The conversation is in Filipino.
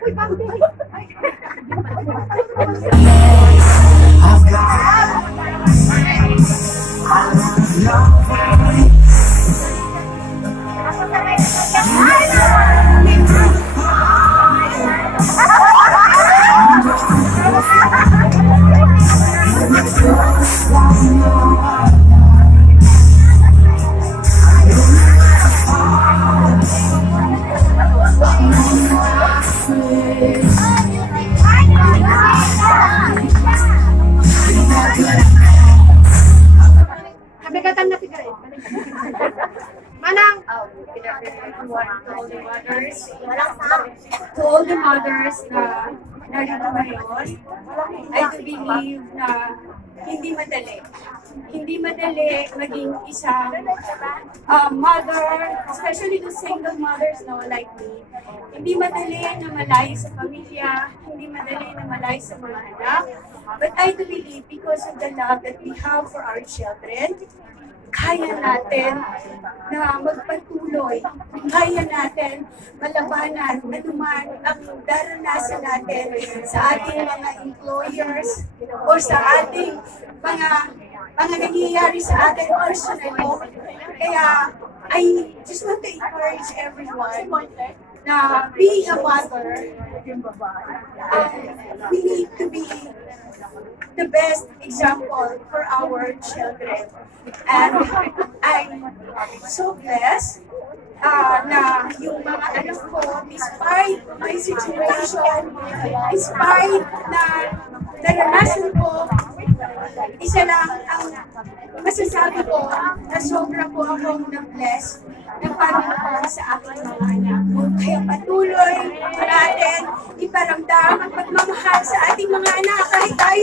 To all the mothers na narito ngayon, I do believe na hindi madali. Hindi madali maging isang mother, especially the single mothers, no, like me. Hindi madali na malayo sa pamilya, hindi madali na malayo sa mga anak. But I do believe because of the love that we have for our children, kaya natin na magpatuloy, kaya natin malabanan anuman ang daranasan natin sa ating mga employers o sa ating mga nangyayari sa atin personally. Kaya I just want to encourage everyone na being a mother, we need to be the best example for our children. And I'm so blessed na yung mga anak ko, despite my situation, despite na naranasan ko, isa lang ang masasabi ko na sobra po akong na-bless ng Panginoon sa aking mga anak. Kaya patuloy natin iparamdam ang pagmamahal sa ating mga anak kahit tayo